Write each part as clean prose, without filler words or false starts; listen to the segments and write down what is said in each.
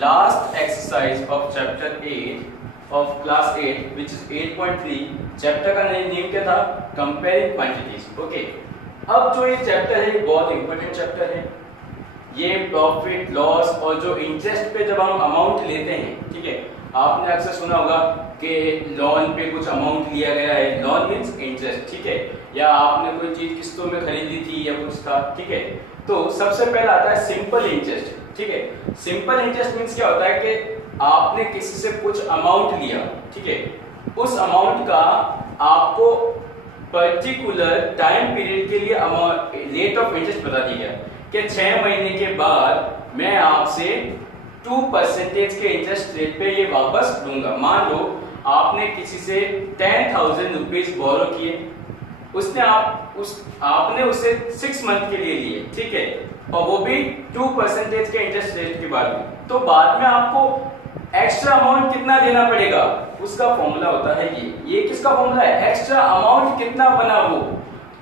last exercise of chapter 8 of class 8 which is 8.3 chapter का name क्या था? Comparing quantities. Okay, अब जो ये चैप्टर है बहुत इंपॉर्टेंट चैप्टर है। ये प्रॉफिट लॉस और जो इंटरेस्ट पे जब हम अमाउंट लेते हैं, ठीक है, आपने अक्सर सुना होगा कि लोन पे कुछ अमाउंट लिया गया है, लोन मींस इंटरेस्ट, ठीक है, या आपने कोई चीज किस्तों में खरीदी थी या कुछ था, ठीक है। तो सबसे पहला आता है सिंपल इंटरेस्ट, ठीक है। सिंपल इंटरेस्ट मींस क्या होता है कि आपने किसी से कुछ अमाउंट लिया, ठीक है, उस अमाउंट का आपको पर्टिकुलर टाइम पीरियड के लिए रेट ऑफ इंटरेस्ट बता दिया गया कि 6 महीने के बाद मैं आपसे 2% के इंटरेस्ट रेट पे ये वापस लूंगा। मान लो आपने किसी से 10,000 रुपीज बोरो किए, आपने उसे 6 मंथ के लिए लिए, ठीक है, और वो भी 2% के इंटरेस्ट रेट के बाद में, तो बाद में आपको एक्स्ट्रा अमाउंट कितना देना पड़ेगा, उसका फॉर्मूला होता है ये किसका फॉर्मूला है? एक्स्ट्रा अमाउंट कितना बना, वो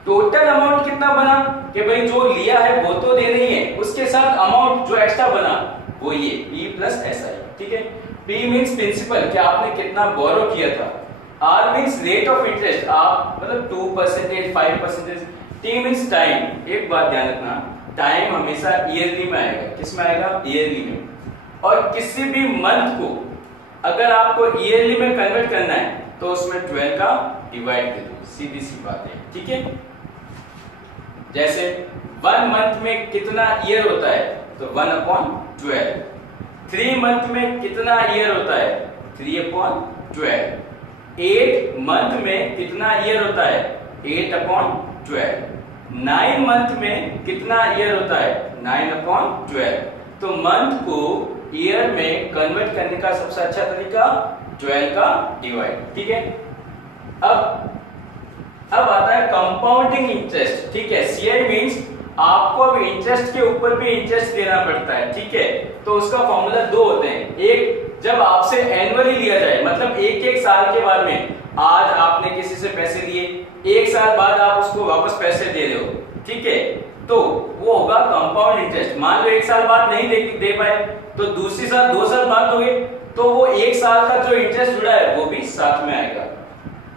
टोटल अमाउंट कितना बना कि भाई जो लिया है वो तो दे नहीं है, उसके साथ अमाउंट जो एक्स्ट्रा बना वो ये P प्लस SI, ठीक है। P मींस प्रिंसिपल कि आपने कितना बोरो किया था, R means rate of interest, आप मतलब 2%, 5%, T मींस टाइम। एक बात ध्यान रखना, टाइम हमेशा ईयरली में आएगा। किस में आएगा? ईयरली में। और किसी भी मंथ को अगर आपको ईयरली में कन्वर्ट करना है तो उसमें 12 का डिवाइड कर दो, सीधी सी बात है, ठीक है। जैसे 1 मंथ में कितना ईयर होता है तो 1/12। 3 मंथ में कितना ईयर होता है? 3/12। 8 मंथ में कितना ईयर होता है? 8/12। 9 मंथ में कितना ईयर होता है? 9/12। तो मंथ को ईयर में कन्वर्ट करने का सबसे अच्छा तरीका 12 का डिवाइड, ठीक है। अब आता है कंपाउंडिंग इंटरेस्ट, ठीक है। CI मींस आपको अब इंटरेस्ट के ऊपर भी इंटरेस्ट देना पड़ता है, ठीक है। तो उसका फॉर्मूला 2 होते हैं। एक, जब आपसे एनुअली लिया जाए, मतलब एक साल के बाद में, आज आपने किसी से पैसे लिए, 1 साल बाद आप उसको वापस पैसे दे रहे हो, ठीक है, तो वो होगा कंपाउंड इंटरेस्ट। मान लो 1 साल बाद नहीं दे पाए तो दूसरी साल 2 साल बाद दोगे, तो वो 1 साल का जो इंटरेस्ट जुड़ा है वो भी साथ में आएगा,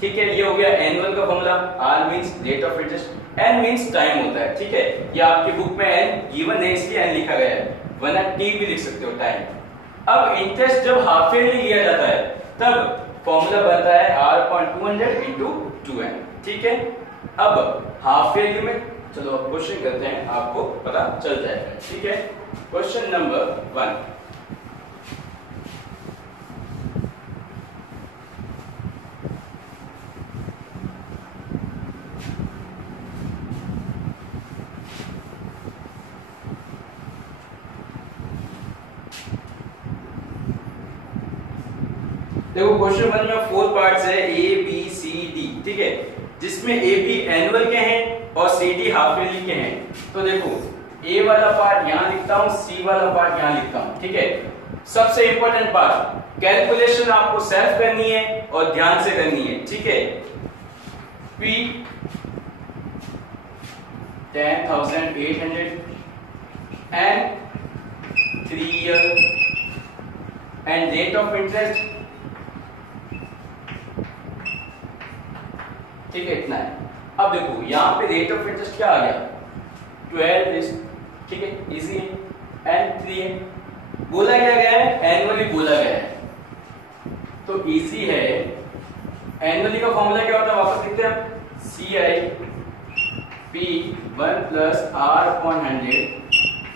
ठीक है। ये हो गया एनुअल का formula. R means rate of interest, N means time होता है, ठीक है। ये आपकी बुक में N गिवन है इसलिए N लिखा गया है, वरना T भी लिख सकते हो, टाइम। अब इंटरेस्ट जब हाफ ईयरली लिया जाता है तब फॉर्मूला बनता है R/200 × 2N, ठीक है। अब हाफ ईयरली में चलो क्वेश्चन करते हैं, आपको पता चल जाएगा, ठीक है। क्वेश्चन नंबर 1, देखो क्वेश्चन 1 में 4 पार्ट्स है, A B C D, ठीक है, जिसमें A B एनुअल के हैं और C D हाफ ईयरली के हैं। तो देखो A वाला पार्ट यहाँ लिखता हूँ, C वाला पार्ट यहाँ लिखता हूँ, ठीक है। सबसे इंपॉर्टेंट पार्ट, कैलकुलेशन आपको सेल्फ करनी है और ध्यान से करनी है, ठीक है। P 10,800 and 3 year and rate of interest, ठीक है, इतना है। अब देखो यहाँ पे रेट ऑफ इंटरेस्ट क्या आ गया? 12, ठीक है, इजी है, एंड 3 है। बोला क्या गया है? एनुअली बोला गया है, तो इजी है। एनुअली का फॉर्मूला क्या होता है? वापस लिखते हैं, CI P 1 + R/100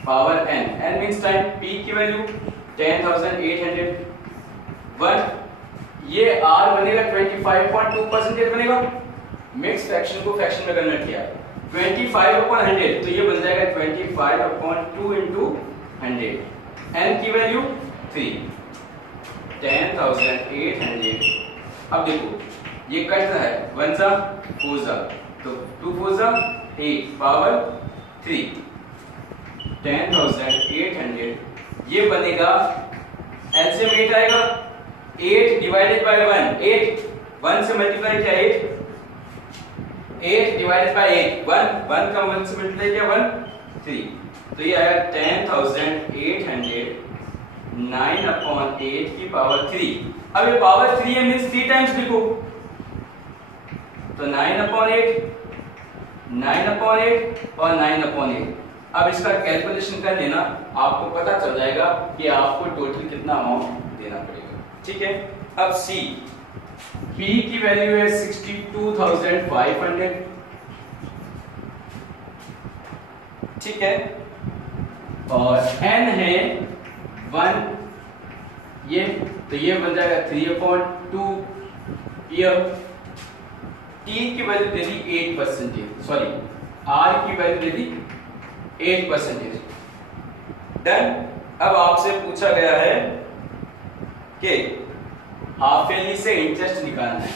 power N। N means time, P की वैल्यू 10,800, 1, ये R बनेगा 25.2% बनेगा। मिक्स फ्रैक्शन को फ्रैक्शन में कन्वर्ट किया, 25/100, तो ये बन जाएगा 25/2 × 100। N की वैल्यू 3, 10,800। अब देखो ये कट रहा है, 1 सा 4 सा, तो 2 4 सा 8 पावर 3, 10,800। ये बनेगा, एलसीएम 8 आएगा, 8 डिवाइडेड बाय 1, 8 1 से मल्टीप्लाई किया 8 डिवाइडेड बाय 8, 1 का 1 से मल्टीप्लाई किया 1 3, तो ये आया 10,800 9/8 की पावर 3। अब ये पावर 3 है मींस 3 टाइम्स लिखो, तो 9/8 और 9/8। अब इसका कैलकुलेशन कर लेना, आपको पता चल जाएगा कि आपको टोटल कितना अमाउंट देना पड़ेगा। ठीक है, अब सी, P की वैल्यू है 62,500। ठीक है, और N है 1, ये तो ये बन जाएगा 3/2 ईयर। T की वैल्यू दे दी 8%, सॉरी R की वैल्यू दे दी 8%। डन। अब आपसे पूछा गया है कि हाफ ईयरली से इंटरेस्ट निकालना है।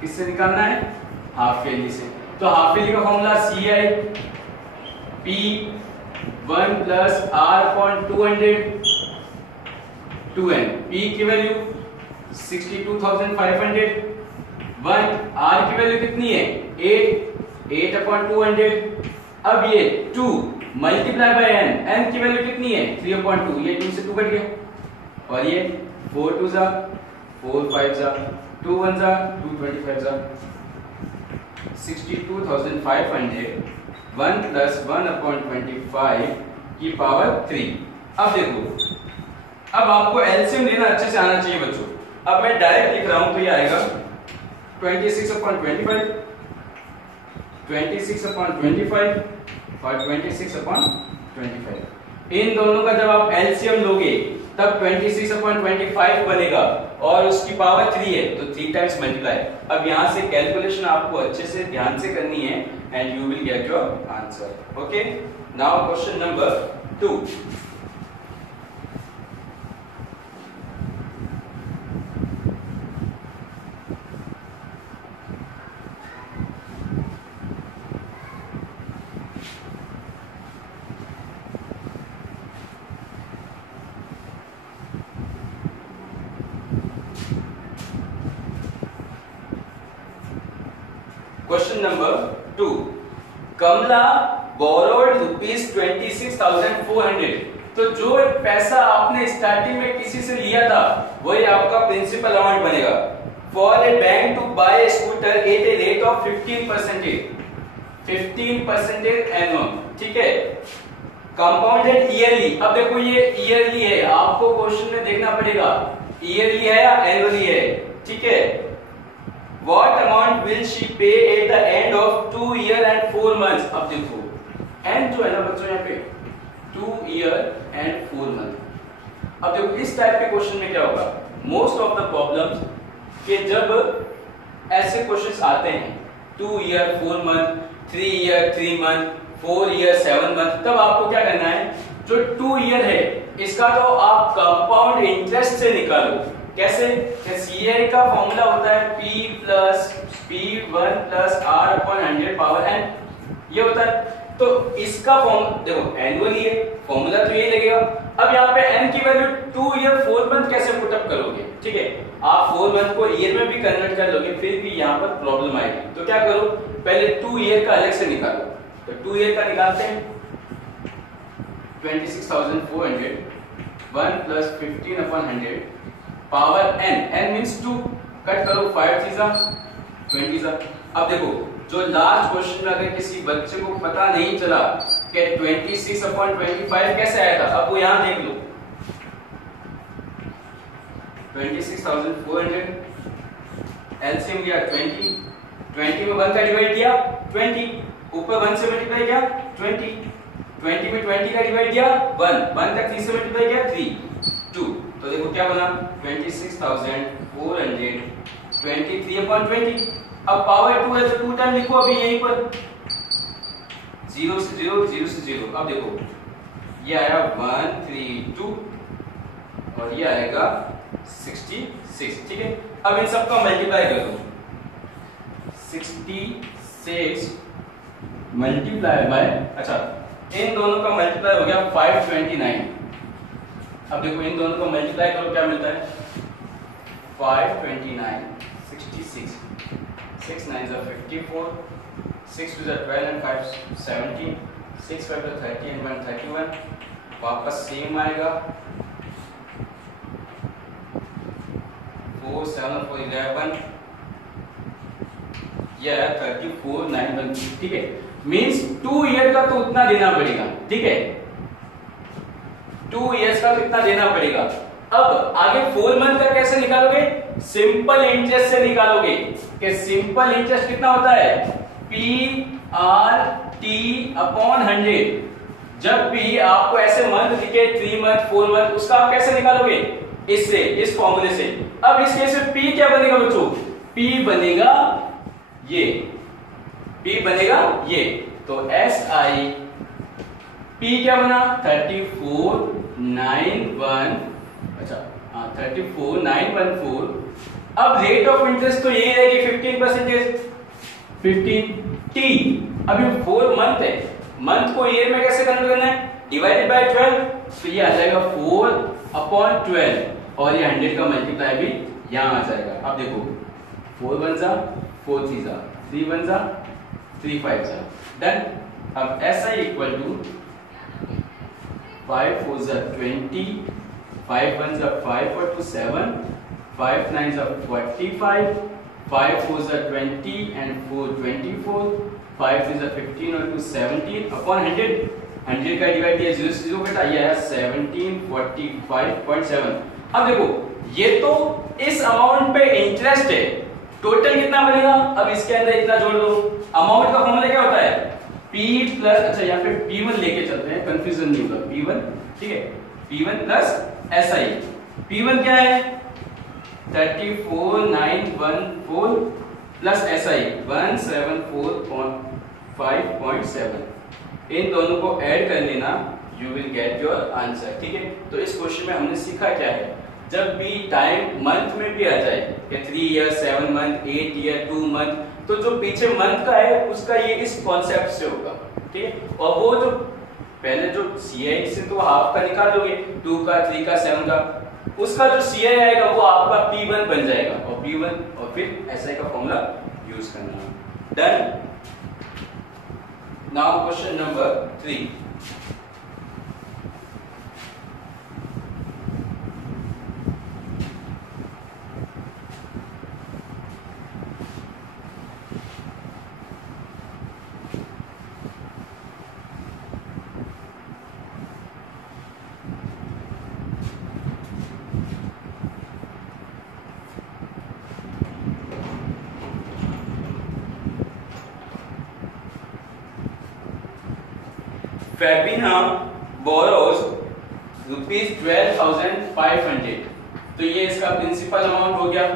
किससे निकालना है? हाफ ईयरली से। तो हाफ ईयरली का formula CI P1 plus R/200 2N। P की वैल्यू 62,500, 1 R की वैल्यू कितनी है 8/200। अब ये 2 मल्टीप्लाई बाय N, N की वैल्यू कितनी है 3/2, ये 2 से 2 कट गया, और ये 4 2 जा 4 5 जा 2 1 जा 2 25 जा 62,500 1 प्लस 1/25 की पावर 3। अब देखो, अब आपको एलसीएम लेना अच्छे से आना चाहिए बच्चों। अब मैं डायरेक्ट लिख रहा हूं, तो ये आएगा 26/25 26/25 और 26/25। इन दोनों का जब आप एलसीएम लोगे तब 26/25 बनेगा, और उसकी पावर 3 है तो 3 टाइम्स मल्टीप्लाई। अब यहां से कैलकुलेशन आपको अच्छे से ध्यान से करनी है and you will get your answer. Okay, now question number 2। Question number 2, Kamala borrowed ₹26,400। तो जो पैसा आपने स्टार्टिंग में किसी से लिया था वही आपका प्रिंसिपल अमाउंट बनेगा। For a bank to buy a scooter at a rate of 15% annual. ठीक है, कंपाउंडेड ईयरली। अब देखो ये ईयरली है, आपको क्वेश्चन में देखना पड़ेगा ईयरली है या एनुअली है। ठीक है, What amount will she pay at the end of 2 year and 4 months? अब देखो एंड जो है ना बच्चों यहाँ पे 2 year and 4 months। अब देखो इस टाइप के क्वेश्चन में क्या होगा, मोस्ट ऑफ द प्रॉब्लम्स के जब ऐसे क्वेश्चंस आते हैं 2 year 4 month, 3 year 3 month, 4 year 7 month, तब आपको क्या करना है, जो 2 year है इसका तो आप कंपाउंड इंटरेस्ट से निकालो। कैसे? CI का फॉर्मूला होता है P1 plus R/100 power n, ये होता है। तो इसका फॉर्म देखो एनुअली है, फॉर्मूला तो यही लगेगा। अब यहाँ पे n की वैल्यू 2 ईयर 4 मंथ कैसे पुटअप करोगे? ठीक है, आप 4 मंथ को ईयर में भी कन्वर्ट कर लोगे, फिर भी यहाँ पर प्रॉब्लम आएगी। तो क्या करो, पहले 2 ईयर का अलग से निकालो। तो 2 ईयर का निकालते हैं, 26,400 1 plus 15/100 power n, n means 2, cut करो 5 चीज़ा 20 जा। अब देखो जो लास्ट क्वेश्चन में अगर किसी बच्चे को पता नहीं चला कि 26/25 कैसे आया था, अब वो यहां देख लो 26,400 एलसीएम लिया 20 में 1 का डिवाइड किया 20, ऊपर 1 से मल्टीप्लाई किया 20 में 20 का डिवाइड किया 1 का 3 से मल्टीप्लाई किया 3 2। तो देखो क्या बना 26,400 23/20। अब पावर 2 है तो 2 टाइम लिखो अभी यहीं पर, 0 से 0 0 से 0। अब देखो ये आया 132 और ये आएगा 66। ठीक है, अब इन सबका मल्टीप्लाई कर दो, 66 मल्टीप्लाई बाय, अच्छा इन दोनों का मल्टीप्लाई हो गया 529। अब देखो इन दोनों को मल्टीप्लाई करो क्या मिलता है 529 66 6 9 54 6 2 12 and 5 17 6 5 30 and 1 31। वापस सेम आएगा 4 7 4 11 या 34 9 1, ठीक है। मींस 2 ईयर का तो उतना देना पड़ेगा, ठीक है, 2 इयर्स का तो इतना देना पड़ेगा। अब आगे 4 मंथ का कैसे निकालोगे? सिंपल इंटरेस्ट से निकालोगे कि सिंपल इंटरेस्ट कितना होता है? PRT upon 100। जब भी आपको ऐसे मंथ दिखे 3 मंथ 4 मंथ, उसका आप कैसे निकालोगे? इससे, इस फॉर्मूले से। अब इस केस में P क्या बनेगा बच्चों? P बनेगा ये, P बनेगा ये। तो SI P क्या बना? 34,914। अच्छा हाँ 34,914। अब रेट ऑफ इंटरेस्ट तो यही रहेगी 15%, 15T। अभी 4 मंथ है, मंथ को ईयर में कैसे कन्वर्ट करना है? डिवाइडेड बाय 12, तो ये आ जाएगा 4/12 और ये 100 का मल्टीप्लाई भी यहाँ आ जाएगा। अब देखो 4 1 जा 4 3 जा 3 1 जा 3 5 जा, डन। अब SI इक्वल टू 5 4 जा 20, 5 1 जा 5 और 2 7, 5 9 जा 45, 5 4 जा 20 and 4 24, 5 3 जा 15 और 2 17 अपॉन 100। 100 का डिवाइड दिया 0 से 0 बेटा, ये आया 1745.7। अब देखो ये तो इस अमाउंट पे इंटरेस्ट है, टोटल कितना बनेगा? अब इसके अंदर इतना जोड़ दो। अमाउंट का फॉर्मूला क्या होता है? P प्लस, अच्छा यहाँ पे P1 लेके चलते हैं, कंफ्यूजन नहीं होगा। P1, ठीक है, P1 प्लस SI। P1 क्या है? 34,914 प्लस SI 174.5.7। इन दोनों को ऐड कर लेना, you will get your answer, ठीक है। तो इस क्वेश्चन में हमने सीखा क्या है? जब भी टाइम मंथ में भी आ जाए कि 3 ईयर 7 मंथ 8 ईयर 2 मंथ, तो जो पीछे मंथ का है उसका ये इस कॉन्सेप्ट से होगा, ठीक है। और वो जो पहले जो CI से तो हाफ का निकाल लोगे, 2 का 3 का 7 का, उसका जो CI आएगा वो आपका P1 बन जाएगा, और P1 और फिर SI का फॉर्मूला यूज करना। Done. Now question number 3। Fabina borrows ₹12,500। तो ये इसका प्रिंसिपल अमाउंट हो गया।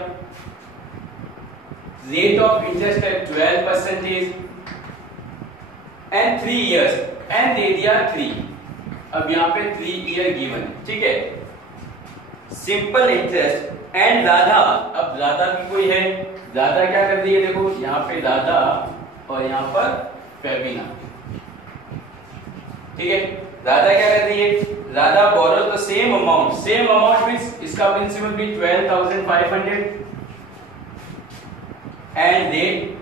रेट ऑफ इंटरेस्ट है 12% एंड 3 इयर्स, एंड दे दिया 3। अब यहाँ पे 3 ईयर गिवन, ठीक है। सिंपल इंटरेस्ट एंड राधा, अब राधा भी कोई है, राधा क्या कर रही है? देखो यहाँ पे राधा और यहाँ पर फेबिना, ठीक है। राधा क्या कर रही है? Radha borrow the same amount means इसका प्रिंसिपल भी 12,500 and date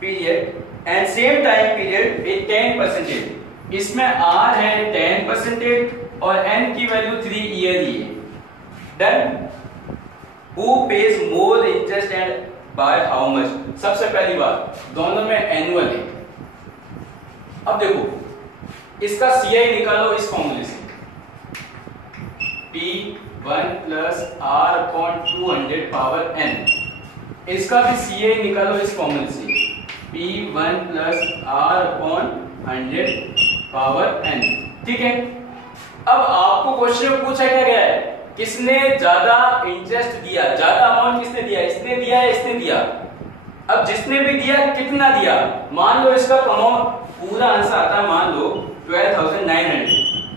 period and same time period with 10%। इसमें R है 10% और N की वैल्यू 3 ईयर ही है। Done. Who page more interest and by how much? सबसे पहली बात, दोनों में एनुअल है। अब देखो इसका CI निकालो इस फॉर्मूले से, P1 plus R upon 200 power N। इसका भी CI निकालो इस फॉर्मूले से, P1 plus R upon 100 power N, ठीक है। अब आपको क्वेश्चन में पूछा क्या गया है? किसने ज्यादा इंटरेस्ट दिया, ज्यादा अमाउंट किसने दिया? इसने दिया या इसने दिया? अब जिसने भी दिया कितना दिया? मान लो इसका अमाउंट पूरा आंसर आता है, मान लो 12,900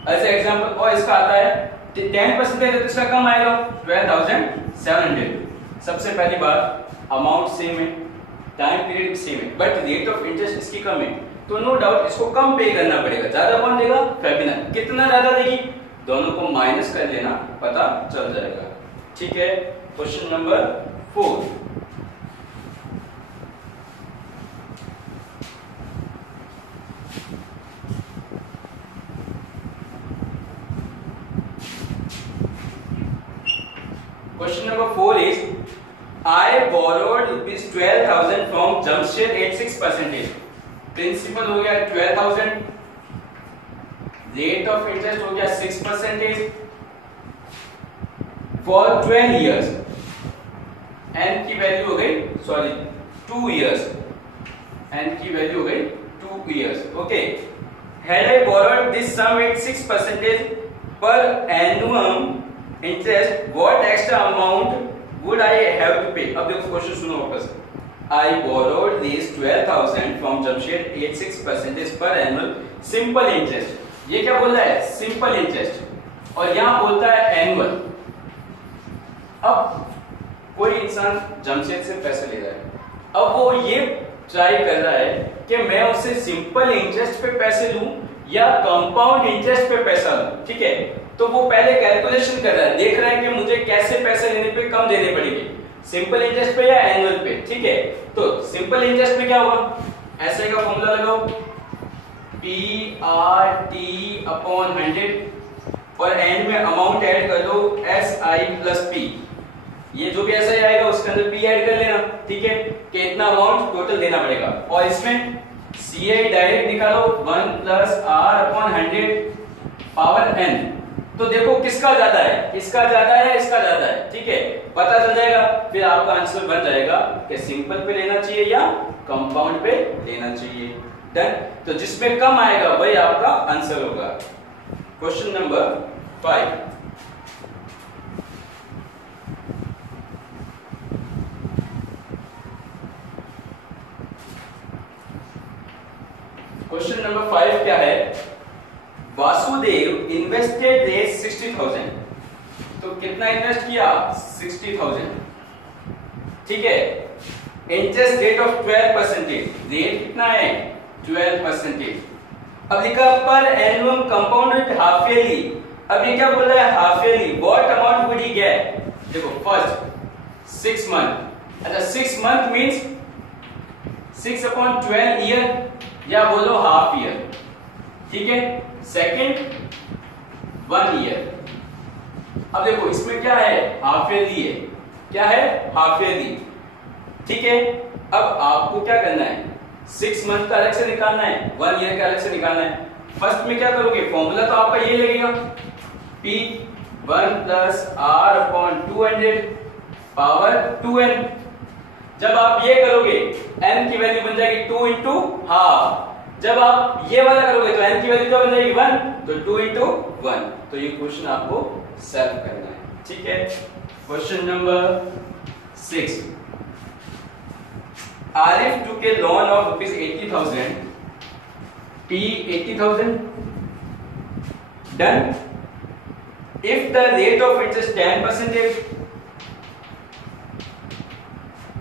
ऐसे एग्जांपल, और इसका आता है 10% है तो इसका कम आएगा 12,700। सबसे पहली बात अमाउंट सेम है, टाइम पीरियड भी सेम है, बट रेट ऑफ इंटरेस्ट इसकी कम है, तो नो डाउट इसको कम पे करना पड़ेगा। ज्यादा कौन देगा? फेबिना। कितना ज्यादा देगी? दोनों को माइनस कर लेना, पता चल जाएगा, ठीक है। Question number 4। Question number 4 is I borrowed rupees 12,000 from Jamshed at 6%. Principal हो गया 12,000, रेट ऑफ इंटरेस्ट हो गया 6% फॉर 12 years. n की वैल्यू हो गई 2 years. n की वैल्यू हो गई 2 years. Okay. Had I borrowed this sum at 6% per annum interest, what extra amount would I have to pay? अब देखो क्वेश्चन सुनो वापस. I borrowed this 12,000 from Jamshed at 6% per annual simple interest. ये क्या बोल रहा है? Simple interest. और यहाँ बोलता है annual. अब कोई इंसान जमशेद से पैसे ले रहा है, अब वो ये ट्राई कर रहा है कि मैं उससे सिंपल इंटरेस्ट पे पैसे लूं या कंपाउंड इंटरेस्ट पे पैसा लूं. ठीक है, तो वो पहले कैलकुलेशन कर रहा है, देख रहा है कि मुझे कैसे पैसे लेने पे कम देने पड़ेंगे, सिंपल इंटरेस्ट पे या एनुअल पे. ठीक है, तो सिंपल इंटरेस्ट पे क्या होगा, ऐसे का फॉर्मूला लगाओ PRT अपॉन 100 और एंड में अमाउंट ऐड कर दो SI प्लस P. ये जो भी ऐसा ही आएगा उसके अंदर P ऐड कर लेना. ठीक है, कितना अमाउंट टोटल देना पड़ेगा. और इसमें CI डायरेक्ट निकालो 1 plus R upon 100 power n. तो देखो किसका ज्यादा है, इसका ज्यादा है, इसका ज्यादा है. ठीक है, पता चल जाएगा, फिर आपका आंसर बन जाएगा कि सिंपल पे लेना चाहिए या कंपाउंड पे लेना चाहिए. डन. तो जिसमें कम आएगा वही आपका आंसर होगा. Question number 5. क्वेश्चन नंबर 5 क्या है, वासुदेव इन्वेस्टेड रेट 60,000. तो कितना इन्वेस्ट किया, 60,000. ठीक है, इंटरेस्ट रेट ऑफ 12%. रेट कितना है, 12%. अब लिखा पर एनुअम कंपाउंडेड हाफ ईयरली. अब ये क्या बोल रहा है, half yearly. What amount would he get. देखो फर्स्ट 6 मंथ. अच्छा 6 मंथ मींस 6 अपॉन 12 ईयर या बोलो हाफ ईयर. ठीक है, सेकंड 1 ईयर. अब देखो इसमें क्या है, हाफ ईयरली है. क्या है, हाफ ईयरली. ठीक है, अब आपको क्या करना है, 6 मंथ का अलग से निकालना है, 1 ईयर का अलग से निकालना है. फर्स्ट में क्या करोगे, फॉर्मूला तो आपका ये लगेगा P1 plus R upon 200 power 2n. जब आप ये करोगे n की वैल्यू बन जाएगी 2 इंटू हाफ. जब आप ये वाला करोगे तो n की वैल्यू क्या बन जाएगी 1, तो 2 इंटू 1. तो ये क्वेश्चन आपको सॉल्व करना है. ठीक है, question number 6. Arif took a loan of rupees 80,000. P 80,000. Done. If the rate of interest 10%,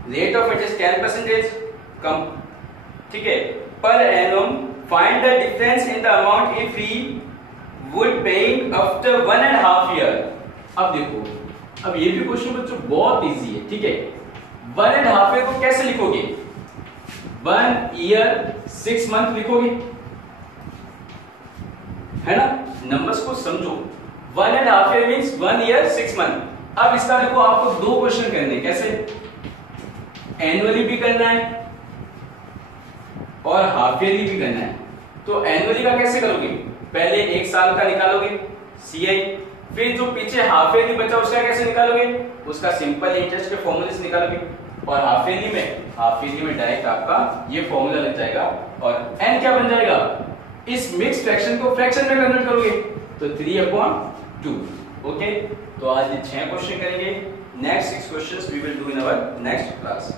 rate of interest 10%, कम. ठीक है, per annum find the difference in the amount if he would paying after 1.5 year. अब देखो, अब ये भी question बच्चों बहुत easy है. ठीक है, 1.5 year को कैसे लिखोगे, 1 year 6 month लिखोगे, है ना. नंबर्स को समझो. 1.5 year मींस 1 year 6 month. अब इसका देखो आपको 2 क्वेश्चन करने हैं. कैसे, एनुअली भी करना है और हाफ ईयरली भी करना है. तो एनुअली का कैसे करोगे, पहले 1 साल का निकालोगे CI, फिर जो पीछे हाफ ईयरली बचा उसका कैसे निकालोगे, उसका सिंपल इंटरेस्ट के फॉर्मूले से निकालोगे. और हाफ ईयरली में डायरेक्ट आपका ये फॉर्मूला लग जाएगा. और n क्या बन जाएगा, इस मिक्स फ्रैक्शन को फ्रैक्शन में कन्वर्ट करोगे तो 3/2. ओके, तो आज ये 6 क्वेश्चन करेंगे. Next 6 questions we will do in our next class.